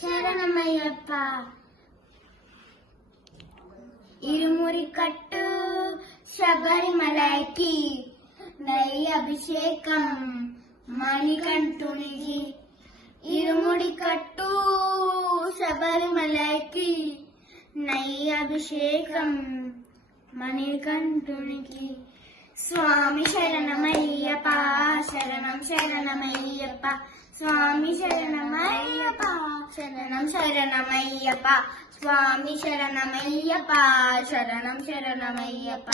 శరణమయ్యప్ప. ఇరుమురి కట్టు శబరిమలకి నెయ్యి అభిషేకం మణికంఠునికి. ఇరుముడి కట్టు శబరిమలకి నెయ్యి అభిషేకం మణికంఠునికి. స్వామి శరణమయ్యప్ప శరణం శరణమయ్యప్ప. స్వామి శరణమయ్యప్ప శరణం శరణమయ్యప్ప. స్వామి శరణమయ్యప్ప శరణం శరణమయ్యప్ప.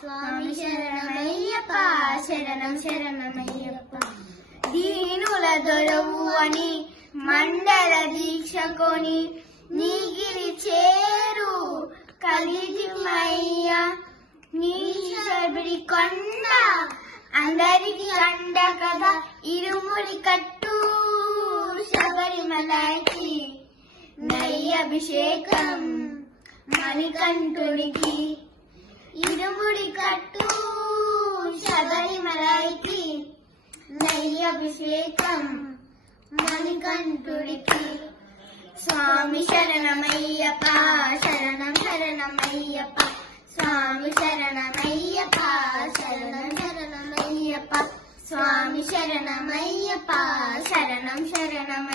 స్వామి శరణమయ్యప్ప శరణం శరణమయ్యప్ప. దీనుల దొరవు అని మండల దీక్ష కొని నీగిరి చేరు కలిజిమయ్య. నీ శబరి కొండ అందరికి అండ కదా. ఇరుముడి కట్టు శబరిమలకి నెయ్యి అభిషేకం మణికంఠుడికి. ఇరుముడి కట్టు శబరిమలకి నెయ్యి అభిషేకం మణికంఠుడికి. స్వామి శరణమయ్యప్ప శరణం శరణమయ్యప్ప. స్వామి శరణమయ్యప్ప శరణం శరణమయ్యప్ప. స్వామి శరణమయ్యప్ప శరణం శరణమయ్యప్ప.